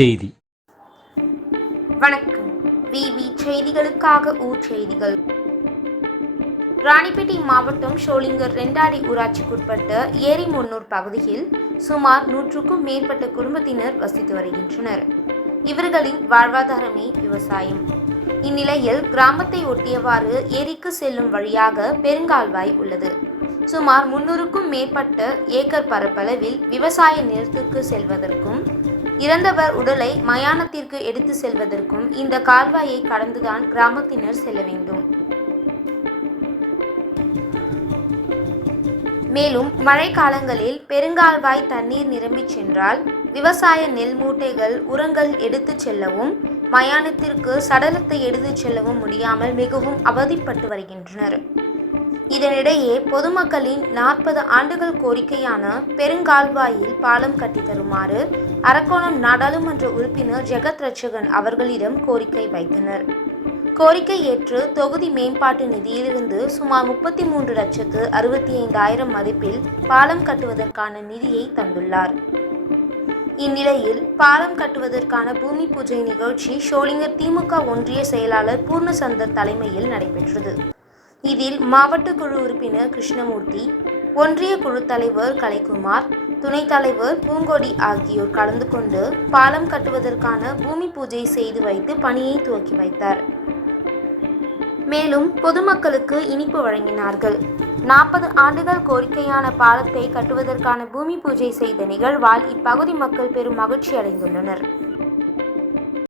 செய்தி. வணக்கம். விவி செய்திகளுக்காக ஊர் செய்திகள். ராணிப்பேட்டை மாவட்டம் ஷோலிங்கர் ரெண்டாடி ஊராட்சிக்குட்பட்ட ஏரிமுன்னூர் பகுதியில் சுமார் நூற்றுக்கும் மேற்பட்ட குடும்பத்தினர் வசித்து வருகின்றனர். இவர்களின் வாழ்வாதாரமே விவசாயம். இந்நிலையில் கிராமத்தை ஒட்டியவாறு ஏரிக்கு செல்லும் வழியாக பெருங்கால்வாய் உள்ளது. சுமார் முன்னூறுக்கும் மேற்பட்ட ஏக்கர் பரப்பளவில் விவசாய நிலத்திற்கு செல்வதற்கும் இறந்தவர் உடலை மயானத்திற்கு எடுத்து செல்வதற்கும் இந்த கால்வாயை கடந்துதான் கிராமத்தினர் செல்ல வேண்டும். மேலும் மழை காலங்களில் பெருங்கால்வாய் தண்ணீர் நிரம்பிச் சென்றால் விவசாய நெல் மூட்டைகள் உரங்கள் எடுத்துச் செல்லவும் மயானத்திற்கு சடலத்தை எடுத்துச் செல்லவும் முடியாமல் மிகவும் அவதிப்பட்டு வருகின்றனர். இதனிடையே பொதுமக்களின் நாற்பது ஆண்டுகள் கோரிக்கையான பெருங்கால்வாயில் பாலம் கட்டி தருமாறு அரக்கோணம் நாடாளுமன்ற உறுப்பினர் ஜெகத் ரட்சகன் அவர்களிடம் கோரிக்கை வைத்தனர். கோரிக்கை ஏற்று தொகுதி மேம்பாட்டு நிதியிலிருந்து சுமார் முப்பத்தி மூன்று லட்சத்து அறுபத்தி ஐந்தாயிரம் மதிப்பில் பாலம் கட்டுவதற்கான நிதியை தந்துள்ளார். இந்நிலையில் பாலம் கட்டுவதற்கான பூமி பூஜை நிகழ்ச்சி ஷோலிங்கர் திமுக ஒன்றிய செயலாளர் பூர்ணசந்தர் தலைமையில் நடைபெற்றது. இதில் மாவட்ட குழு உறுப்பினர் கிருஷ்ணமூர்த்தி ஒன்றிய குழு தலைவர் கலைக்குமார் துணைத் தலைவர் பூங்கொடி ஆகியோர் கலந்து கொண்டு பாலம் கட்டுவதற்கான பூமி பூஜை செய்து வைத்து பணியை துவக்கி வைத்தார். மேலும் பொதுமக்களுக்கு இனிப்பு வழங்கினார்கள். நாற்பது ஆண்டுகள் கோரிக்கையான பாலத்தை கட்டுவதற்கான பூமி பூஜை செய்த நிகழ்வால் இப்பகுதி மக்கள் பெரும் மகிழ்ச்சி அடைந்துள்ளனர்.